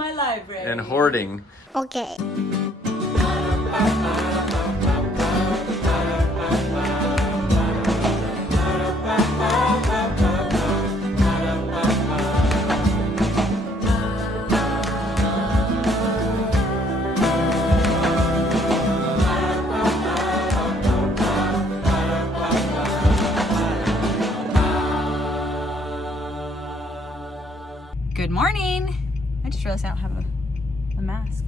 my library. And hoarding. Okay. Good morning. I just realized I don't have a mask.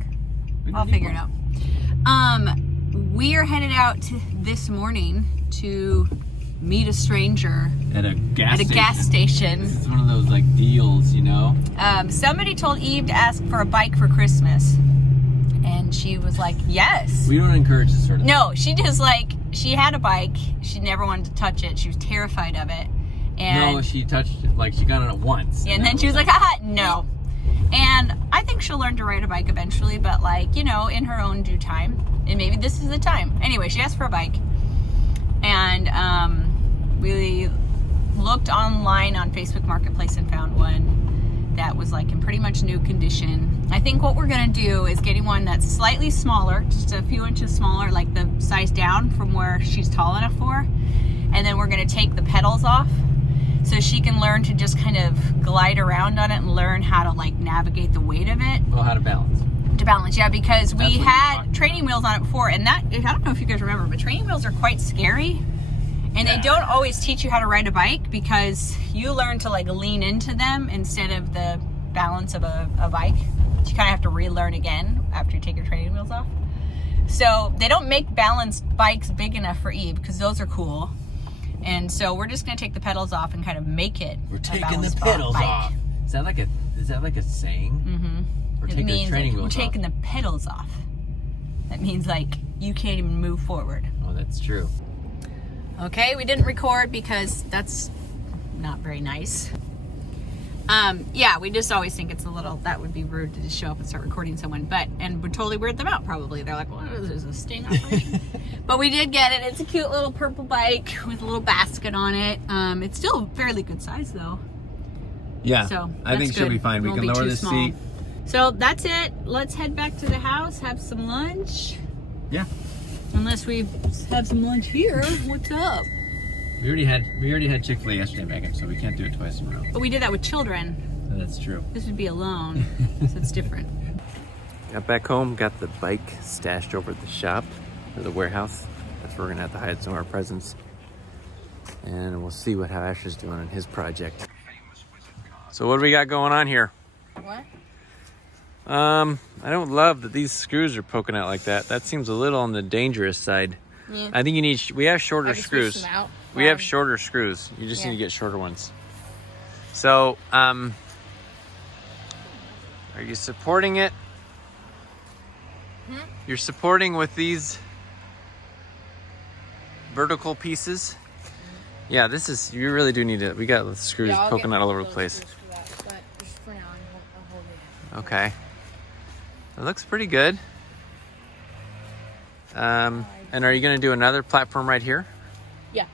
I'll figure it out. We are headed out this morning to meet a stranger At a gas station. This is one of those like deals, you know? Somebody told Eve to ask for a bike for Christmas. And she was like, yes. We don't encourage this sort of thing. No, she just she had a bike. She never wanted to touch it. She was terrified of it. And no, she touched it, like she got on it once. And then she was like, haha, no. And I think she'll learn to ride a bike eventually, but in her own due time. And maybe this is the time. Anyway, she asked for a bike. And we looked online on Facebook Marketplace and found one that was in pretty much new condition. I think what we're gonna do is getting one that's slightly smaller, just a few inches smaller, like the size down from where she's tall enough for. And then we're gonna take the pedals off, so she can learn to just kind of glide around on it and learn how to navigate the weight of it. Well, how to balance. To balance, yeah, because we had training wheels on it before, and I don't know if you guys remember, but training wheels are quite scary. And they don't always teach you how to ride a bike because you learn to lean into them instead of the balance of a bike. You kind of have to relearn again after you take your training wheels off. So they don't make balanced bikes big enough for Eve because those are cool. And so we're just gonna take the pedals off and kind of make it. We're taking the pedals off. Is that like a saying? Mm-hmm. We're taking the training wheels off. We're taking the pedals off. That means you can't even move forward. Oh, that's true. Okay, we didn't record because that's not very nice. Yeah, we just always think that would be rude to just show up and start recording someone, and would totally weird them out probably. They're like, what is this, a sting operation? But we did get it. It's a cute little purple bike with a little basket on it. It's still fairly good size though. Yeah, so I think she'll be fine. We can lower the seat. So that's it. Let's head back to the house, have some lunch. Yeah. Unless we have some lunch here. What's up? We already had Chick-fil-A yesterday, Megan, so we can't do it twice in a row. But we did that with children. Oh, that's true. This would be alone, so it's different. Got back home, got the bike stashed over at the shop, or the warehouse. That's where we're gonna have to hide some of our presents. And we'll see how Asher's doing on his project. So what do we got going on here? What? I don't love that these screws are poking out like that. That seems a little on the dangerous side. Yeah. I think we have shorter screws. We have shorter screws. You just need to get shorter ones. So, are you supporting it? You're supporting with these vertical pieces? Yeah, you really do need it. We got the screws poking out all over the place. Okay. It looks pretty good. And are you going to do another platform right here? Yeah.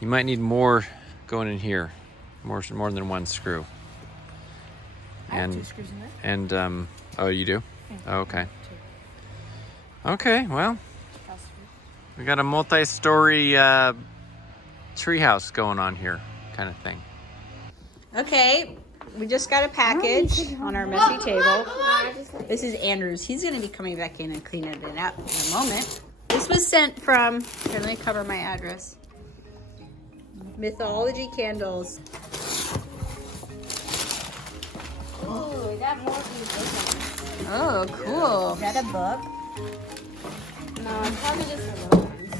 You might need more going in here. More than one screw. I have 2 screws in there. And, oh, you do? Oh, okay. Okay, well. We got a multi-story treehouse going on here, kind of thing. Okay, we just got a package on our messy table. This is Andrew's. He's going to be coming back in and cleaning it up in a moment. This was sent from, here, let me cover my address. Mythology Candles. Oh, we got more from the Oh, cool. Is that a book? No, it's probably just the little ones.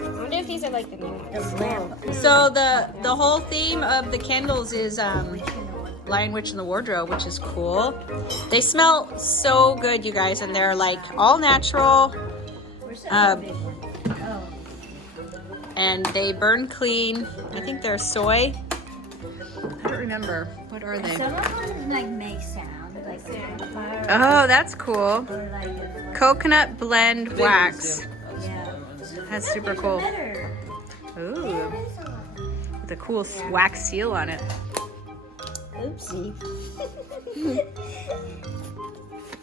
I wonder if these are like the lamp. So the whole theme of the candles is Lion Witch in the Wardrobe, which is cool. They smell so good, you guys, and they're all natural. And they burn clean. I think they're soy. I don't remember. What are they? Some of them make sound. Oh, that's cool. Coconut blend wax. Yeah. That's super cool. Ooh. the cool wax seal on it. Oopsie.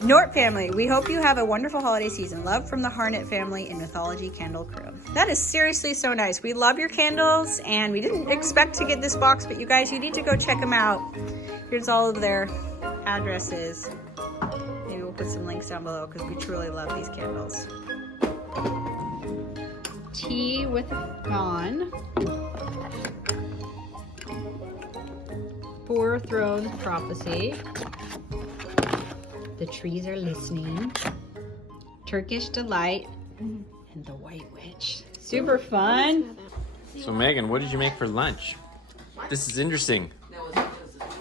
Knorpp family, we hope you have a wonderful holiday season. Love from the Harnett family and Mythology Candle Crew. That is seriously so nice. We love your candles, and we didn't expect to get this box, but you guys, you need to go check them out. Here's all of their addresses. Maybe we'll put some links down below because we truly love these candles. Tea with Fawn. Four Throne Prophecy. The Trees Are Listening. Turkish Delight. And the White Witch. Super fun. So Megan, what did you make for lunch? This is interesting.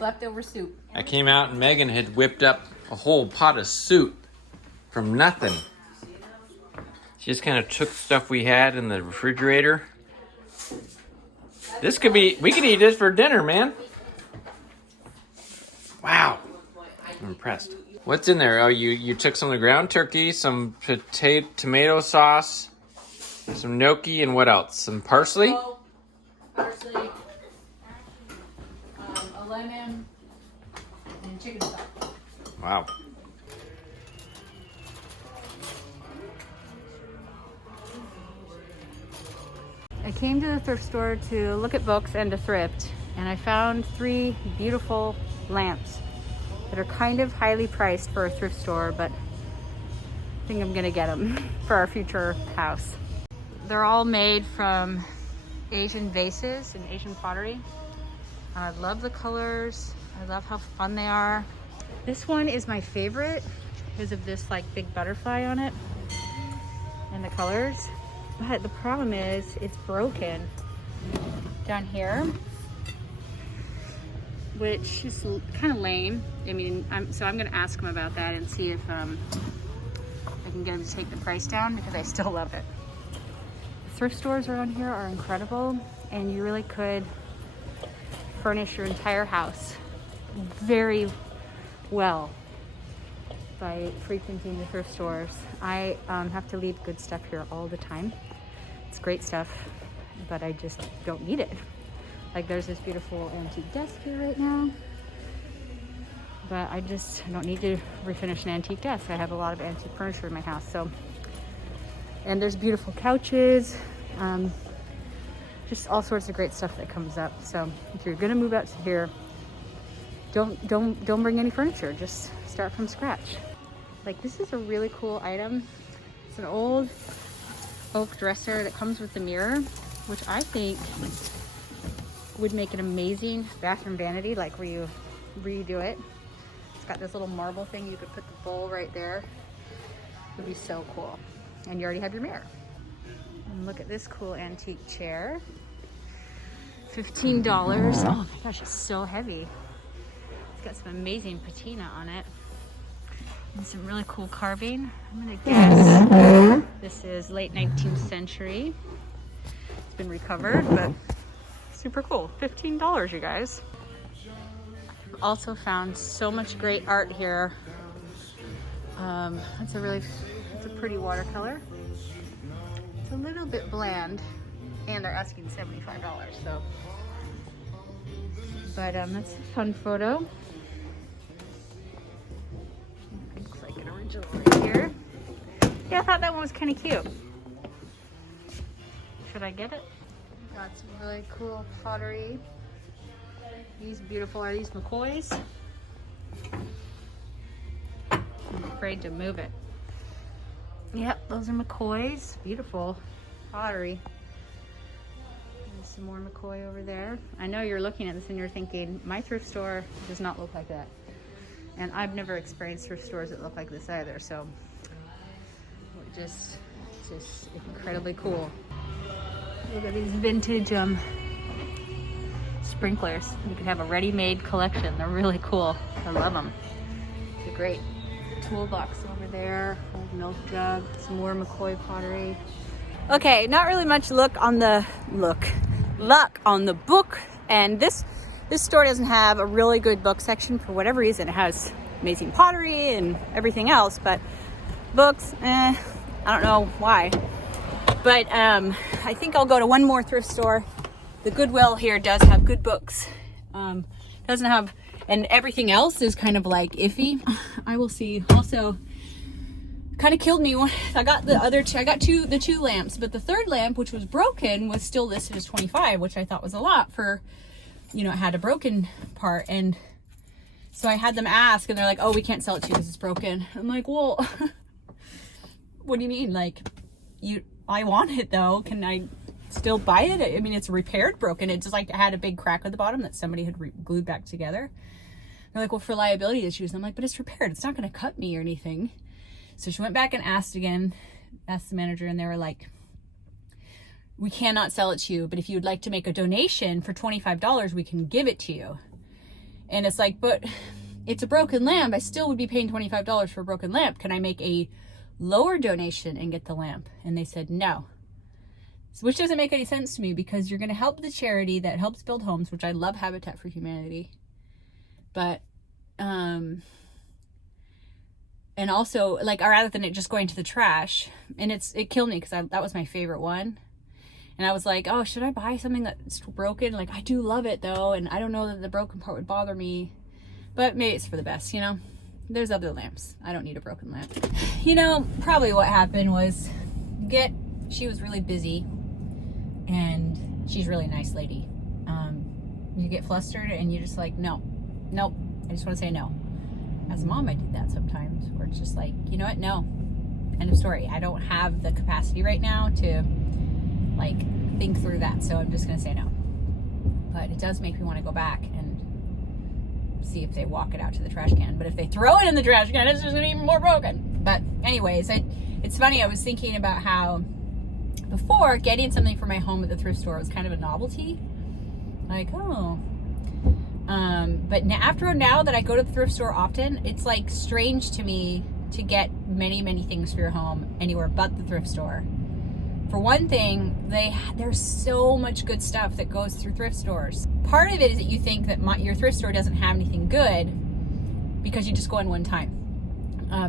Leftover soup. I came out and Megan had whipped up a whole pot of soup from nothing. She just kind of took stuff we had in the refrigerator. We could eat this for dinner, man. Wow. I'm impressed. What's in there? Oh, you took some of the ground turkey, some tomato sauce, some gnocchi, and what else? Some parsley? Parsley, a lemon, and chicken stock. Wow. I came to the thrift store to look at books and to thrift, and I found 3 beautiful lamps that are kind of highly priced for a thrift store, but I think I'm gonna get them for our future house. They're all made from Asian vases and Asian pottery. I love the colors. I love how fun they are. This one is my favorite because of this like big butterfly on it and the colors. But the problem is it's broken down here, which is kind of lame. I mean, so I'm gonna ask him about that and see if I can get him to take the price down because I still love it. Thrift stores around here are incredible, and you really could furnish your entire house very well by frequenting the thrift stores. I have to leave good stuff here all the time. It's great stuff, but I just don't need it. Like there's this beautiful antique desk here right now, but I don't need to refinish an antique desk. I have a lot of antique furniture in my house, so. And there's beautiful couches, just all sorts of great stuff that comes up. So if you're gonna move out to here, don't bring any furniture, just start from scratch. Like this is a really cool item. It's an old oak dresser that comes with the mirror, which I think would make an amazing bathroom vanity, like where you redo it. It's got this little marble thing. You could put the bowl right there. It would be so cool. And you already have your mirror. And look at this cool antique chair. $15. Oh my gosh, it's so heavy. It's got some amazing patina on it. And some really cool carving. I'm gonna guess this is late 19th century. It's been recovered, but super cool. $15, you guys. I've also found so much great art here. It's a pretty watercolor. It's a little bit bland, and they're asking $75, so. But that's a fun photo. Looks like an original right here. Yeah, I thought that one was kind of cute. Should I get it? Got some really cool pottery. These beautiful, are these McCoys? I'm afraid to move it. Yep, those are McCoys. Beautiful pottery. There's some more McCoy over there. I know you're looking at this and you're thinking, my thrift store does not look like that. And I've never experienced thrift stores that look like this either, so just incredibly cool. Look at these vintage sprinklers. You can have a ready-made collection. They're really cool. I love them. They're great. Toolbox over there, old milk jug, some more McCoy pottery. Okay, not really much luck on the book, and this store doesn't have a really good book section for whatever reason. It has amazing pottery and everything else, but books, I don't know why. But I think I'll go to one more thrift store the Goodwill here does have good books. Doesn't have, and everything else is kind of like iffy. I will see. Also, kind of killed me when I got the two lamps, but the third lamp, which was broken, was still listed as $25, which I thought was a lot for, you know, it had a broken part. And so I had them ask, and they're like, oh, we can't sell it to you because it's broken. I'm like, well, what do you mean? Like, I want it though. Can I still buy it? I mean, it's repaired, broken. It just like had a big crack at the bottom that somebody had glued back together. They're like, well, for liability issues. And I'm like, but it's repaired. It's not going to cut me or anything. So she went back and asked the manager, and they were like, we cannot sell it to you, but if you would like to make a donation for $25, we can give it to you. And it's like, but it's a broken lamp. I still would be paying $25 for a broken lamp. Can I make a lower donation and get the lamp? And they said no. So, which doesn't make any sense to me, because you're going to help the charity that helps build homes, which I love, Habitat for Humanity. But, and also, like, rather than it just going to the trash, and it killed me because that was my favorite one. And I was like, oh, should I buy something that's broken? Like, I do love it though, and I don't know that the broken part would bother me, but maybe it's for the best, you know? There's other lamps. I don't need a broken lamp. You know, probably what happened was, she was really busy, and she's a really nice lady. You get flustered and you're just like, nope, I just want to say no. As a mom, I did that sometimes, where it's just like, you know what, no, end of story. I don't have the capacity right now to like think through that, so I'm just gonna say no. But it does make me want to go back and see if they walk it out to the trash can. But if they throw it in the trash can, it's just even more broken. But anyways, it's funny, I was thinking about how before, getting something for my home at the thrift store was kind of a novelty, like, oh, but now that I go to the thrift store often, it's like strange to me to get many things for your home anywhere but the thrift store. For one thing, there's so much good stuff that goes through thrift stores. Part of it is that you think that your thrift store doesn't have anything good because you just go in one time.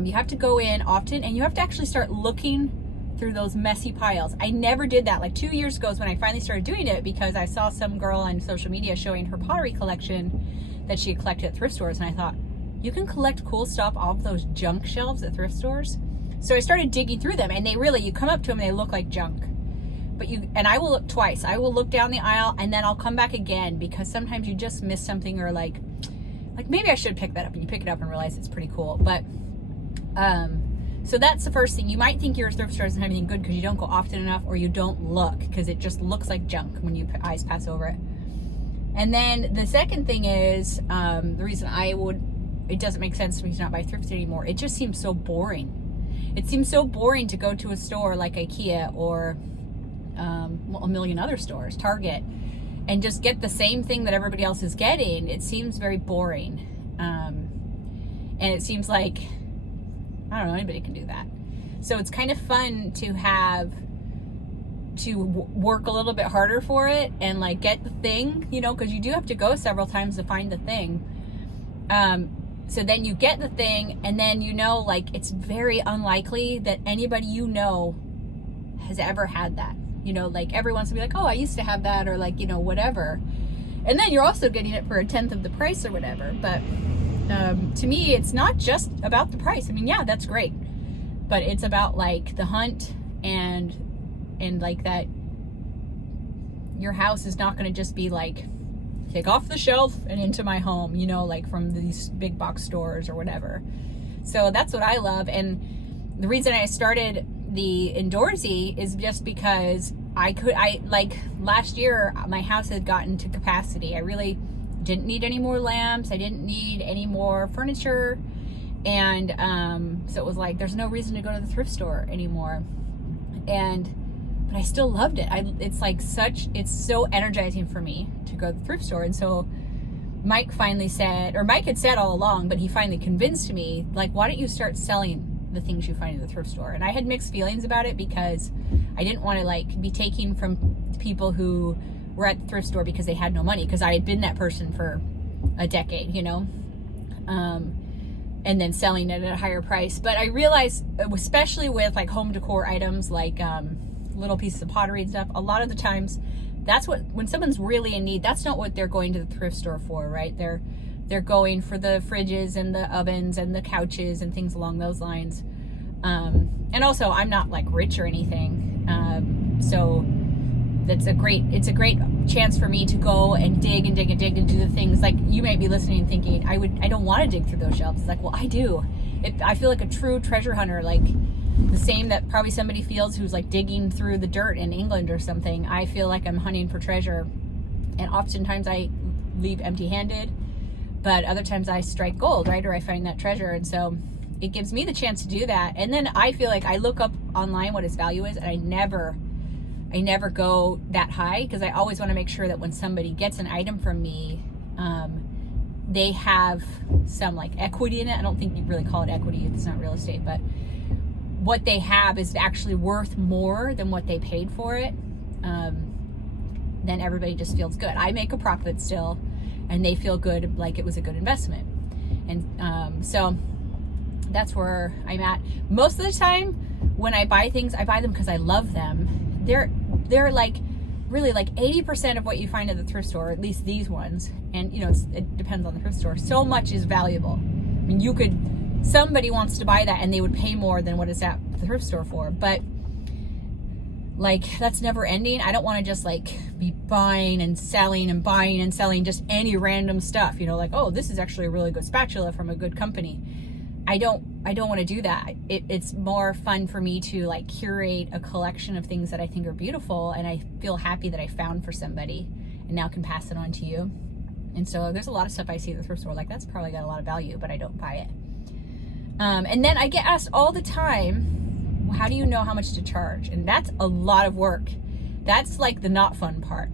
You have to go in often, and you have to actually start looking through those messy piles. I never did that. Like 2 years ago is when I finally started doing it, because I saw some girl on social media showing her pottery collection that she had collected at thrift stores, and I thought, you can collect cool stuff off those junk shelves at thrift stores? So I started digging through them, and you come up to them and they look like junk. And I will look twice. I will look down the aisle, and then I'll come back again, because sometimes you just miss something, or like maybe I should pick that up, and you pick it up and realize it's pretty cool. But so that's the first thing. You might think your thrift store doesn't have anything good because you don't go often enough, or you don't look, because it just looks like junk when your eyes pass over it. And then the second thing is, the reason it doesn't make sense for me to not buy thrifted anymore. It just seems so boring. It seems so boring to go to a store like IKEA or a million other stores, Target, and just get the same thing that everybody else is getting. It seems very boring. And it seems like, I don't know, anybody can do that. So it's kind of fun to work a little bit harder for it and like get the thing, you know, because you do have to go several times to find the thing. So then you get the thing, and then, you know, like, it's very unlikely that anybody you know has ever had that. You know, like, everyone's gonna be like, oh, I used to have that, or like, you know, whatever. And then you're also getting it for 1/10 of the price or whatever. But to me, it's not just about the price. I mean, yeah, that's great, but it's about like the hunt and like that your house is not going to just be like, take off the shelf and into my home, you know, like from these big box stores or whatever. So that's what I love. And the reason I started the Indoorsy is just because like last year, my house had gotten to capacity. I really didn't need any more lamps. I didn't need any more furniture. And so it was like, there's no reason to go to the thrift store anymore. But I still loved it. It's so energizing for me to go to the thrift store. And so Mike finally said, or Mike had said all along, but he finally convinced me, like, why don't you start selling the things you find in the thrift store? And I had mixed feelings about it, because I didn't want to like be taking from people who were at the thrift store because they had no money, because I had been that person for a decade, you know, and then selling it at a higher price. But I realized, especially with like home decor items, like little pieces of pottery and stuff, a lot of the times that's what, when someone's really in need, that's not what they're going to the thrift store for, right? They're going for the fridges and the ovens and the couches and things along those lines. And also, I'm not like rich or anything, so it's a great chance for me to go and dig and dig and dig and do the things. Like, you might be listening and thinking, I don't want to dig through those shelves. It's like, well, I do. I feel like a true treasure hunter, like the same that probably somebody feels who's like digging through the dirt in England or something. I feel like I'm hunting for treasure, and oftentimes I leave empty-handed, but other times I strike gold, right? Or I find that treasure. And so it gives me the chance to do that. And then I feel like I look up online what its value is, and I never go that high, because I always want to make sure that when somebody gets an item from me, they have some like equity in it. I don't think you really call it equity, it's not real estate, but what they have is actually worth more than what they paid for it. Then everybody just feels good. I make a profit still, and they feel good, like it was a good investment. And so that's where I'm at. Most of the time when I buy things, I buy them because I love them. They're like really like 80% of what you find at the thrift store, at least these ones. And you know, it depends on the thrift store. So much is valuable. I mean, somebody wants to buy that and they would pay more than what it's at the thrift store for. But like, that's never ending. I don't want to just like be buying and selling and buying and selling just any random stuff, you know, like, oh, this is actually a really good spatula from a good company. I don't want to do that. It's more fun for me to like curate a collection of things that I think are beautiful, and I feel happy that I found for somebody and now can pass it on to you. And so there's a lot of stuff I see at the thrift store, like that's probably got a lot of value, but I don't buy it. And then I get asked all the time, how do you know how much to charge? And that's a lot of work. That's like the not fun part.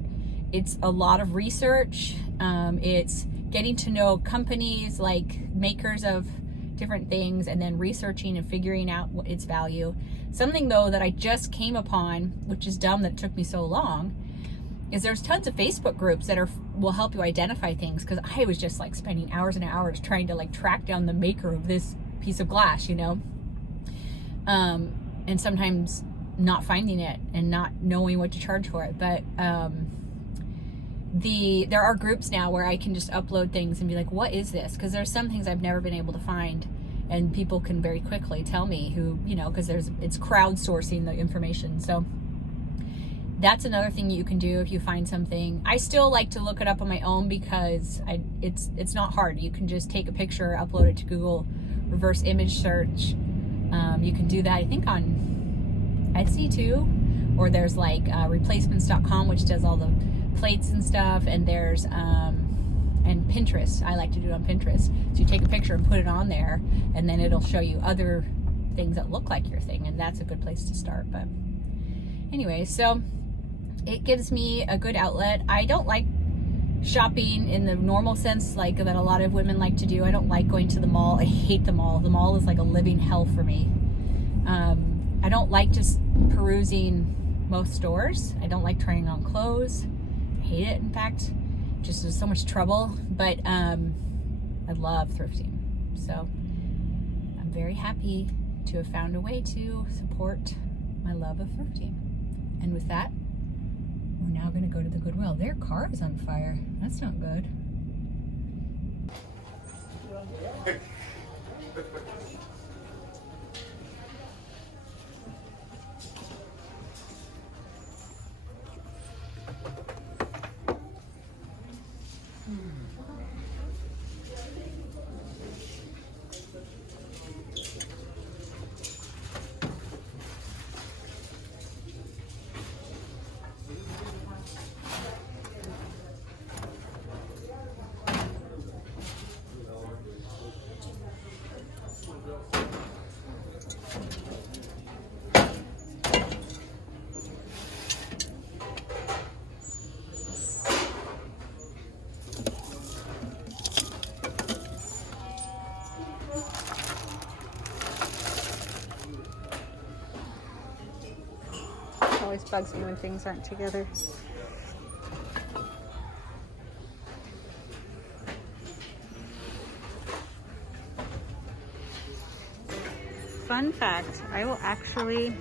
It's a lot of research. It's getting to know companies, like makers of different things, and then researching and figuring out what its value. Something though that I just came upon, which is dumb that it took me so long, is there's tons of Facebook groups that will help you identify things, because I was just like spending hours and hours trying to like track down the maker of this piece of glass, you know, and sometimes not finding it and not knowing what to charge for it. But there are groups now where I can just upload things and be like, what is this? Because there's some things I've never been able to find, and people can very quickly tell me who, you know, because it's crowdsourcing the information. So that's another thing you can do if you find something. I still like to look it up on my own, because it's not hard. You can just take a picture, upload it to Google, reverse image search. You can do that, I think, on Etsy too, or there's like replacements.com, which does all the plates and stuff, and there's and Pinterest. I like to do it on Pinterest. So you take a picture and put it on there, and then it'll show you other things that look like your thing, and that's a good place to start. But anyway, so it gives me a good outlet. I don't like shopping in the normal sense, like that a lot of women like to do. I don't like going to the mall. I hate the mall. The mall is like a living hell for me. I don't like just perusing most stores. I don't like trying on clothes. I hate it, in fact. Just there's so much trouble. But I love thrifting. So I'm very happy to have found a way to support my love of thrifting. And with that, we're now going to go to the Goodwill. Their car is on fire. That's not good. Always bugs me when things aren't together. Fun fact, I will actually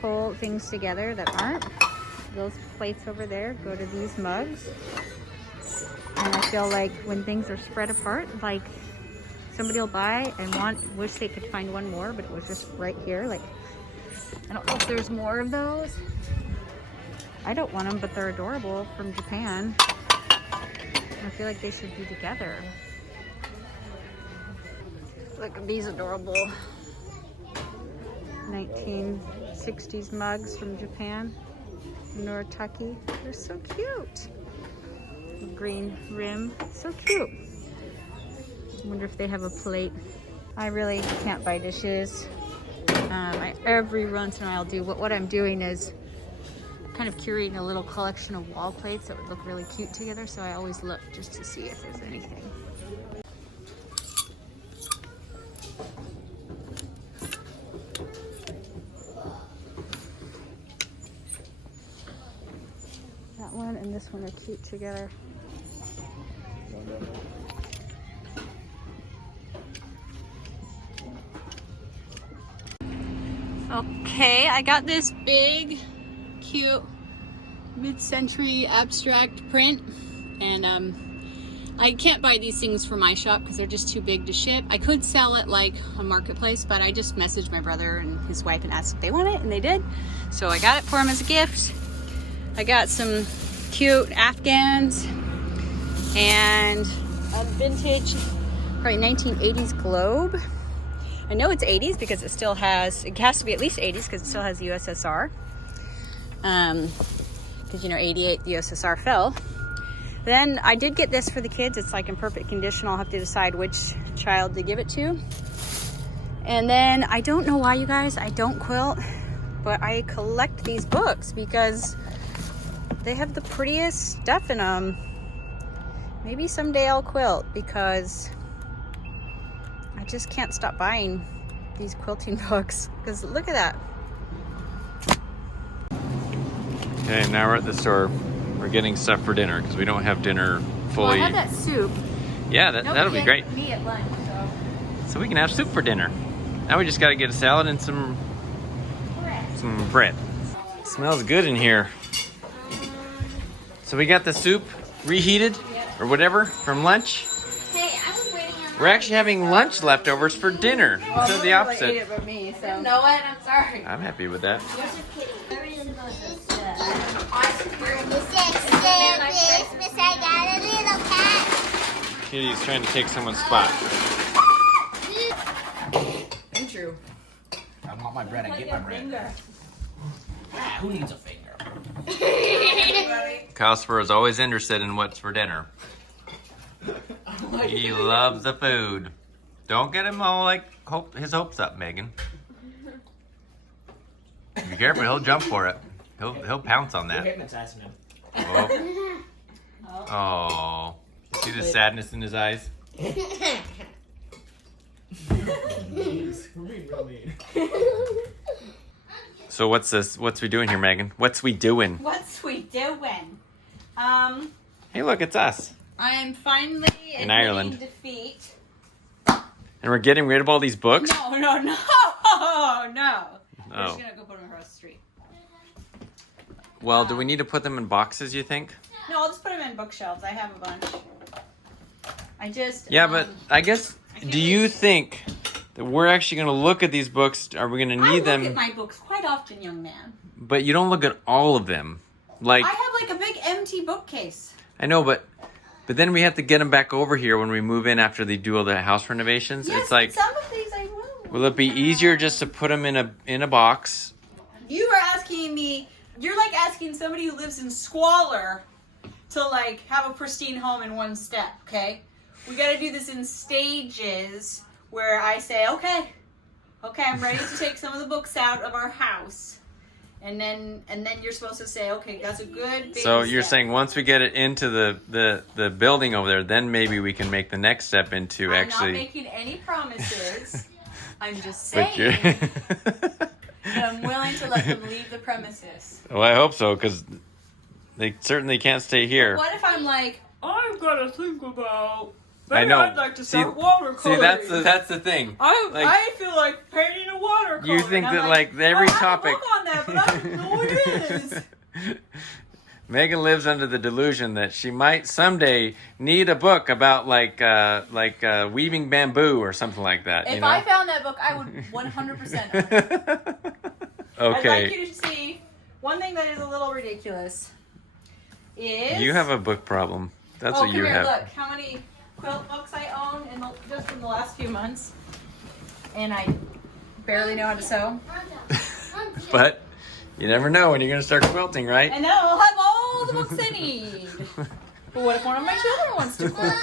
pull things together that aren't. Those plates over there go to these mugs. And I feel like when things are spread apart, like somebody will buy and wish they could find one more, but it was just right here. Like, I don't know if there's more of those. I don't want them, but they're adorable from Japan. I feel like they should be together. Look at these adorable 1960s mugs from Japan. Noritake. They're so cute. Green rim. So cute. I wonder if they have a plate. I really can't buy dishes. Every once in a while I'll do, but what I'm doing is kind of curating a little collection of wall plates that would look really cute together, so I always look just to see if there's anything. That one and this one are cute together. Okay, I got this big, cute, mid-century abstract print, and I can't buy these things from my shop because they're just too big to ship. I could sell it like on Marketplace, but I just messaged my brother and his wife and asked if they want it, and they did. So I got it for him as a gift. I got some cute Afghans and a vintage, probably 1980s globe. I know it's 80s because it has to be at least 80s because it still has the USSR. Because, you know, 88, the USSR fell. Then I did get this for the kids. It's like in perfect condition. I'll have to decide which child to give it to. And then I don't know why, you guys, I don't quilt, but I collect these books because they have the prettiest stuff in them. Maybe someday I'll quilt because I just can't stop buying these quilting books because look at that. Okay, now we're at the store. We're getting stuff for dinner because we don't have dinner fully. Well, I have that soup. Yeah, that'll be great. Me at lunch, So we can have soup for dinner. Now we just got to get a salad and some bread. It smells good in here. So we got the soup reheated or whatever from lunch. Hey, I was waiting on We're actually having lunch leftovers for dinner instead of the opposite. Ate it but me, so. You know what? I'm sorry. I'm happy with that. Just kidding. Christmas, I got a little cat. Kitty's trying to take someone's spot. Andrew. I want my bread. I get my bread. Ah, who needs a finger? Cosper is always interested in what's for dinner. He loves the food. Don't get him all like his hopes up, Megan. Be careful, he'll jump for it. He'll pounce on You're that. hypnotizing him. Oh. See the sadness in his eyes? So what's this? What's we doing here, Megan? What's we doing? What's we doing? Hey, look, it's us. I am finally In Ireland. defeat. And we're getting rid of all these books? No. We're Oh. just gonna go put them across the street. Well, do we need to put them in boxes, you think? No, I'll just put them in bookshelves. I have a bunch. I just Yeah, but I guess, do you think that we're actually going to look at these books? Are we going to need them? I look at my books quite often, young man. But you don't look at all of them. Like I have like a big empty bookcase. I know, but then we have to get them back over here when we move in after they do all the house renovations. Yes, It's like, some of these I will it be easier just to put them in a box? You are asking me. You're like asking somebody who lives in squalor to like have a pristine home in one step. Okay, we got to do this in stages. Where I say, okay, I'm ready to take some of the books out of our house, and then you're supposed to say, okay, that's a good baby So you're step. saying once we get it into the building over there, then maybe we can make the next step into I'm actually. not making any promises. I'm just But saying you're that I'm willing to let them leave the premises. Well, I hope so, because they certainly can't stay here. What if I'm like, I've got to think about. I know. I'd like to start watercoloring. See, that's the thing. I feel like painting a watercolor. You think And I'm that like every I have a topic. book on that, but I don't know what it is. Megan lives under the delusion that she might someday need a book about like weaving bamboo or something like that. If you know? I found that book, I would 100%. Okay. I'd like you to see one thing that is a little ridiculous. Is You have a book problem. That's oh, what you come here, have. Look how many quilt books I own just in the last few months, and I barely know how to sew. But you never know when you're going to start quilting, right? And now I'll have all the books I need. But what if one of my children wants to quilt?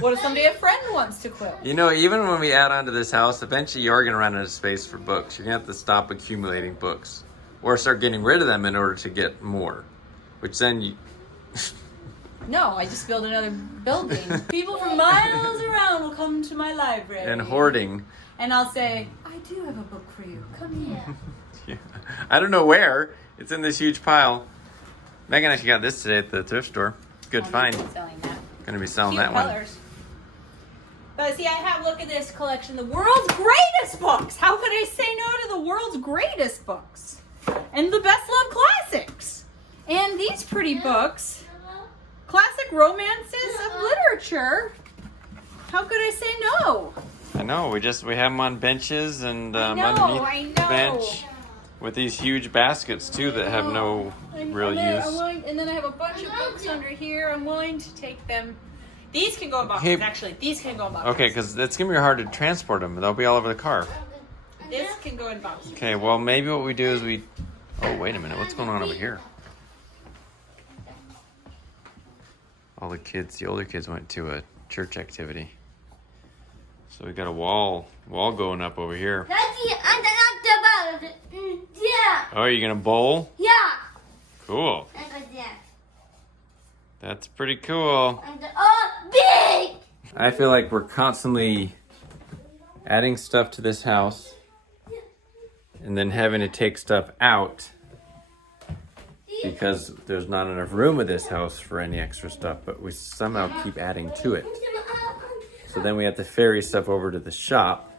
What if someday a friend wants to quilt? You know, even when we add on to this house, eventually you're going to run out of space for books. You're going to have to stop accumulating books or start getting rid of them in order to get more, which then you... No, I just build another building. People from miles around will come to my library. And hoarding. And I'll say, I do have a book for you. Come here. Yeah. I don't know where. It's in this huge pile. Megan actually got this today at the thrift store. Good find. Selling that. Gonna be selling Cute that one. colors. But see, I have, look at this collection, the world's greatest books. How could I say no to the world's greatest books? And the best loved classics. And these pretty books, classic romances of literature. How could I say no? I know. We have them on benches and underneath I know. the bench with these huge baskets too that have no real use. And then I have a bunch of books under here. I'm willing to take them. These can go in boxes, Hey. actually. These can go in boxes. Okay, because it's gonna be hard to transport them. They'll be all over the car. This can go in boxes. Okay. Well, maybe what we do is we. Oh, wait a minute. What's going on over here? All the older kids went to a church activity. So we got a wall going up over here. That's the yeah. Oh, are you gonna bowl? Yeah. Cool. Yeah. That's pretty cool. Big. I feel like we're constantly adding stuff to this house and then having to take stuff out because there's not enough room in this house for any extra stuff, but we somehow keep adding to it. So then we have to ferry stuff over to the shop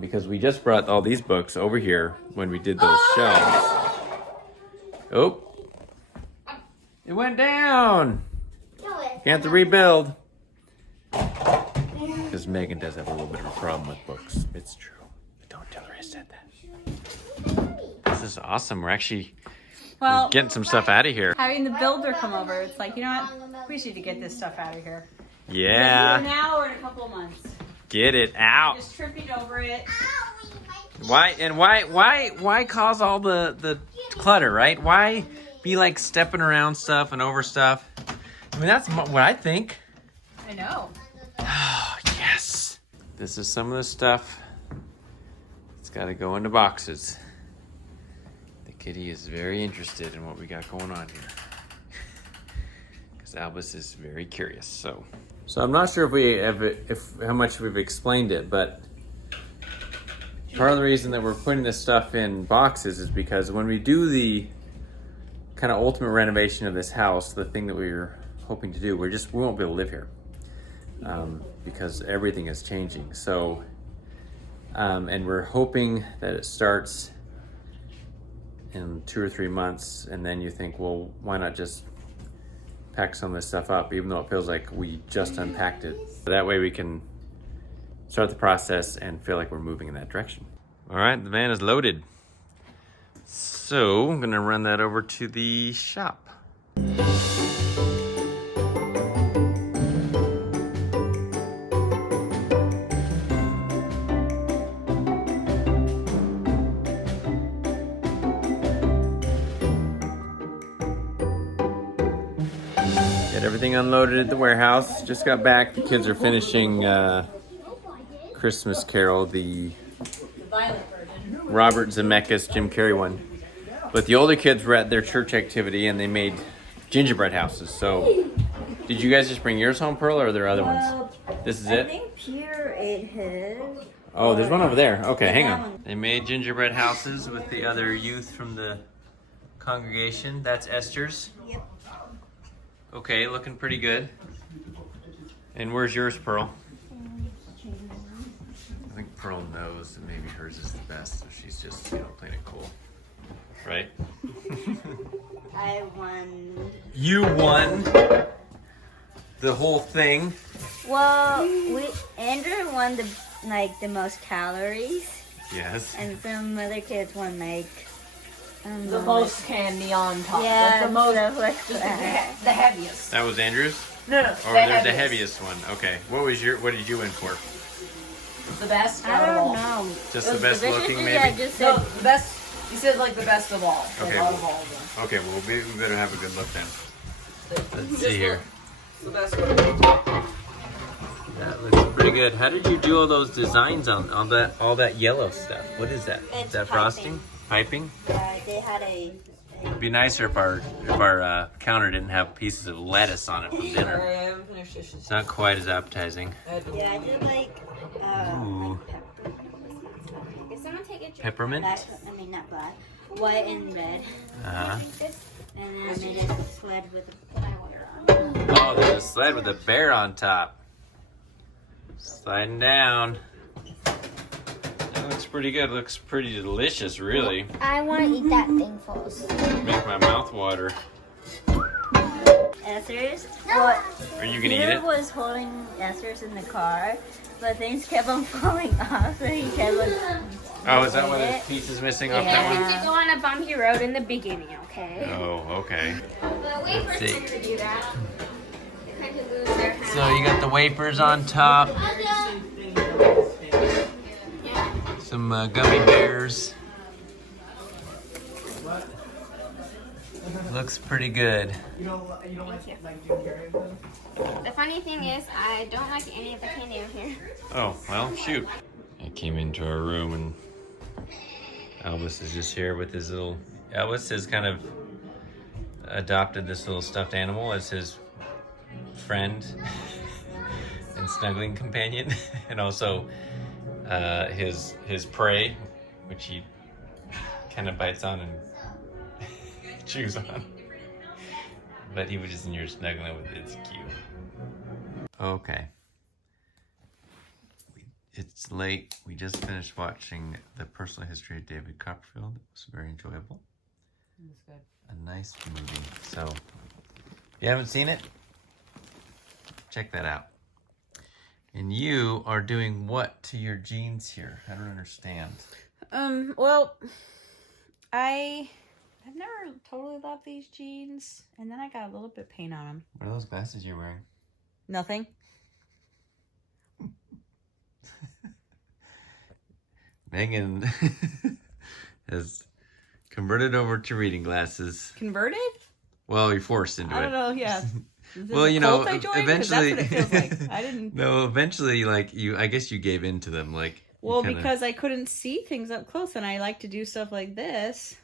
because we just brought all these books over here when we did those shelves. Oh, it went down. You have to rebuild. Because Megan does have a little bit of a problem with books. It's true. But don't tell her I said that. This is awesome. We're actually getting some stuff out of here. Having the builder come over, it's like, you know what? We need to get this stuff out of here. Yeah. Either now or in a couple of months. Get it out. Just tripping over it. Why cause all the clutter, right? Why be like stepping around stuff and over stuff? I mean, that's what I think. I know. Oh, yes. This is some of the stuff. It's got to go into boxes. The kitty is very interested in what we got going on here. Because Albus is very curious. So I'm not sure if how much we've explained it, but part of the reason that we're putting this stuff in boxes is because when we do the kind of ultimate renovation of this house, the thing that we're hoping to do, we won't be able to live here because everything is changing. So, and we're hoping that it starts in 2 or 3 months, and then you think, well, why not just pack some of this stuff up, even though it feels like we just unpacked it. That way we can start the process and feel like we're moving in that direction. All right, the van is loaded. So I'm gonna run that over to the shop. Get everything unloaded at the warehouse. Just got back. The kids are finishing Christmas Carol, the Robert Zemeckis, Jim Carrey one. But the older kids were at their church activity and they made gingerbread houses. So, did you guys just bring yours home, Pearl, or are there other ones? This is it? I think Peter ate his. Oh, there's one over there. Okay, hang on. They made gingerbread houses with the other youth from the congregation. That's Esther's. Yep. Okay, looking pretty good. And where's yours, Pearl? I think Pearl knows that maybe hers is the best, so she's just, playing it cool. right? I won. You won the whole thing. Well, Andrew won the most calories, Yes. and some other kids won The most candy on top. Yeah, Like the most, stuff like just that. the heaviest. That was Andrew's? No, Or the heaviest one. Okay. What did you win for? The best I out of don't all. know. Just the best looking, maybe? Yeah, just No, said, the best. You said like the best of all. Like Okay, out well- of all of them. Okay, well, we better have a good look then. Let's Just see here. The best one. That looks pretty good. How did you do all those designs on all that yellow stuff? What is that? It's Is that frosting? Piping? they had a It'd be nicer if our counter didn't have pieces of lettuce on it from dinner. Sorry, I haven't finished dishes. It's not quite as appetizing. I did like Ooh. pepper. Can someone take a drink? Peppermint? Black, I mean not black, white and red. Uh-huh. And then I made a sled with a flower on it. Oh, there's a sled with a bear on top. Sliding down. That looks pretty good. Looks pretty delicious, really. I want to eat that thing first. Make my mouth water. Esther's. Well, Are you gonna eat Peter it? was holding Esther's in the car, but things kept on falling off, so he kept on. Oh, is that why there's pieces missing off that one? Yeah. Go on a bumpy road in the beginning, okay? Oh, okay. The wafers see. tend to do that. They kind of lose their hat. So you got the wafers on top. Some gummy bears. Looks pretty good. The funny thing is, I don't like any of the candy in here. Oh, well, shoot. I came into our room and Elvis is just here with his little... Elvis has kind of adopted this little stuffed animal as his friend and snuggling companion, and also his prey, which he kind of bites on and chews on. But he was just in here snuggling with it. It's cute. Okay. It's late. We just finished watching The Personal History of David Copperfield. It was very enjoyable. It was good. A nice movie. So, if you haven't seen it, check that out. And you are doing what to your jeans here? I don't understand. Well, I've never totally loved these jeans, and then I got a little bit of paint on them. What are those glasses you're wearing? Nothing. Megan has converted over to reading glasses. Converted? Well, you're forced into it. I don't know. Yeah. Is this Well, a you know, cult I joined? 'Cause eventually. that's what it feels like. I didn't. No, eventually, like I guess you gave in to them, like. Well, kinda... because I couldn't see things up close, and I like to do stuff like this.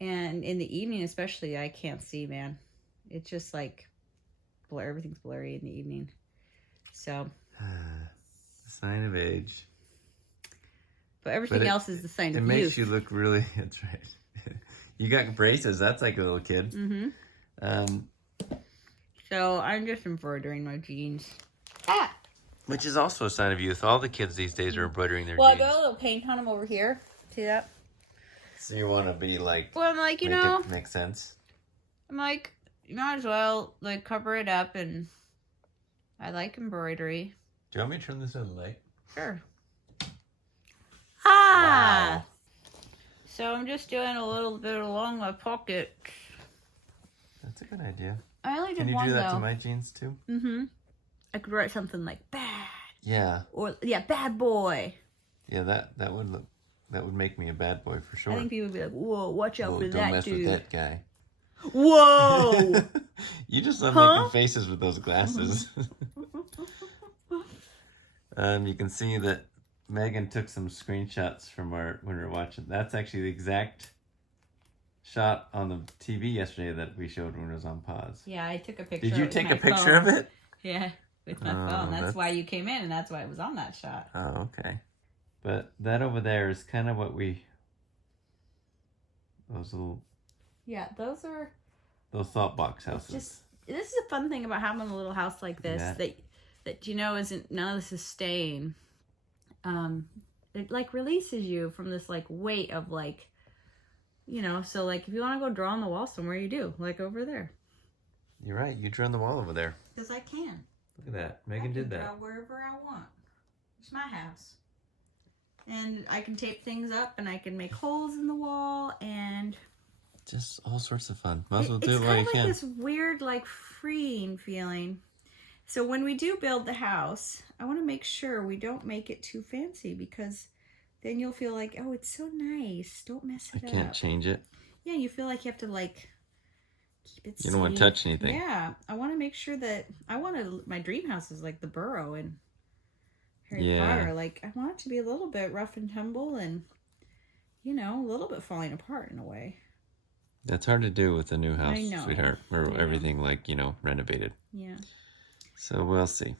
And in the evening, especially, I can't see, man. It's just like blur. Everything's blurry in the evening. So. Sign of age. But everything else is the sign of youth. It makes you look really. That's right. You got braces. That's like a little kid. Mm-hmm. So I'm just embroidering my jeans. Which is also a sign of youth. All the kids these days are embroidering their Well, I jeans. got a little paint on them over here. See that? So you want to be like. Well, I'm like, make it make sense. I'm like, you might as well like cover it up, and I like embroidery. Do you want me to turn this on the light? Sure. Ah. Wow. So I'm just doing a little bit along my pocket. That's a good idea. I only did Can you one do that though. to my jeans too? Mm-hmm. I could write something like bad, Yeah. or bad boy. Yeah, that would make me a bad boy for sure. I think people would be like, "Whoa, watch out Whoa, for don't that mess dude." with that guy. Whoa. You just love Huh? making faces with those glasses. You can see that Megan took some screenshots from when we were watching. That's actually the exact shot on the TV yesterday that we showed when it was on pause. Yeah, I took a picture. Did you with take my a picture phone. of it? Yeah, with my Oh, phone. That's that's- why you came in, and that's why it was on that shot. Oh, okay. But that over there is kind of what those Yeah, those are thought box houses. just. This is a fun thing about having a little house like this Yeah. that you know isn't, none of this is staying. It like releases you from this like weight of like You know, so like if you want to go draw on the wall somewhere, you do, like over there. You're right. You drew on the wall over there. Because I can. Look at that. Megan did that. Draw wherever I want. It's my house. And I can tape things up and I can make holes in the wall and Just all sorts of fun. Might as well do it it's while kind you of like can. this weird, like freeing feeling. So when we do build the house, I want to make sure we don't make it too fancy because then you'll feel like, oh, it's so nice. Don't mess it I up. can't change it. Yeah, you feel like you have to like keep it You don't want to touch anything. Yeah, I want to make sure that my dream house is like the burrow in Harry Potter. Like I want it to be a little bit rough and tumble and, you know, a little bit falling apart in a way. That's hard to do with a new house, I know. sweetheart. Or everything like, you know, renovated. Yeah. So we'll see.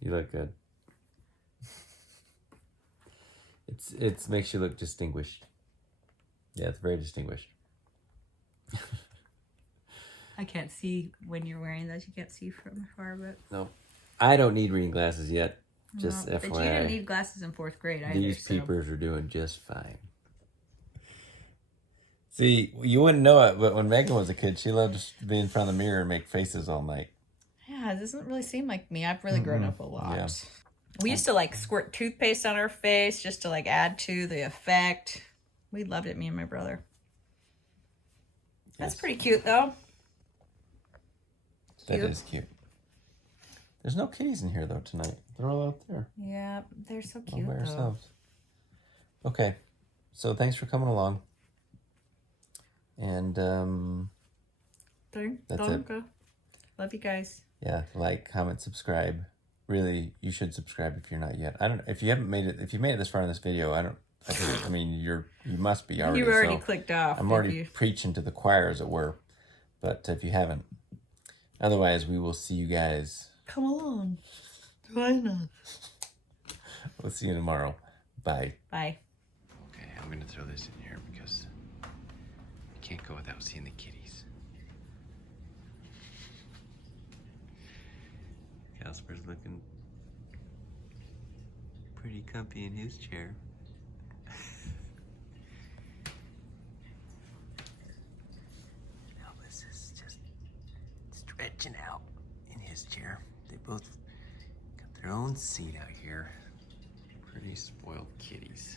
You look good. It's makes you look distinguished. Yeah, it's very distinguished. I can't see when you're wearing those. You can't see from afar, but No, I don't need reading glasses yet. Just well, but FYI. you didn't need glasses in 4th grade either. These so. peepers are doing just fine. See, you wouldn't know it, but when Megan was a kid, she loved to be in front of the mirror and make faces all night. Yeah, it doesn't really seem like me. I've really grown up a lot. Yeah. We used to like squirt toothpaste on our face just to like add to the effect. We loved it, me and my brother. That's Yes. pretty cute though. That Cute. is cute. There's no kitties in here though tonight. They're all out there. Yeah, they're so All cute by though. ourselves. Okay, so thanks for coming along. And That's it. Love you guys. yeah, like, comment, subscribe. Really, you should subscribe if you're not yet. I don't. If you haven't made it, if you made it this far in this video, I mean, you must be already. You already so clicked off. I'm if already you- preaching to the choir, as it were. But if you haven't, otherwise, we will see you guys. Come along. Join us. We'll see you tomorrow. Bye. Bye. Okay, I'm gonna throw this in here because you can't go without seeing the kitties. Casper's looking pretty comfy in his chair. Elvis is just stretching out in his chair. They both got their own seat out here. Pretty spoiled kitties.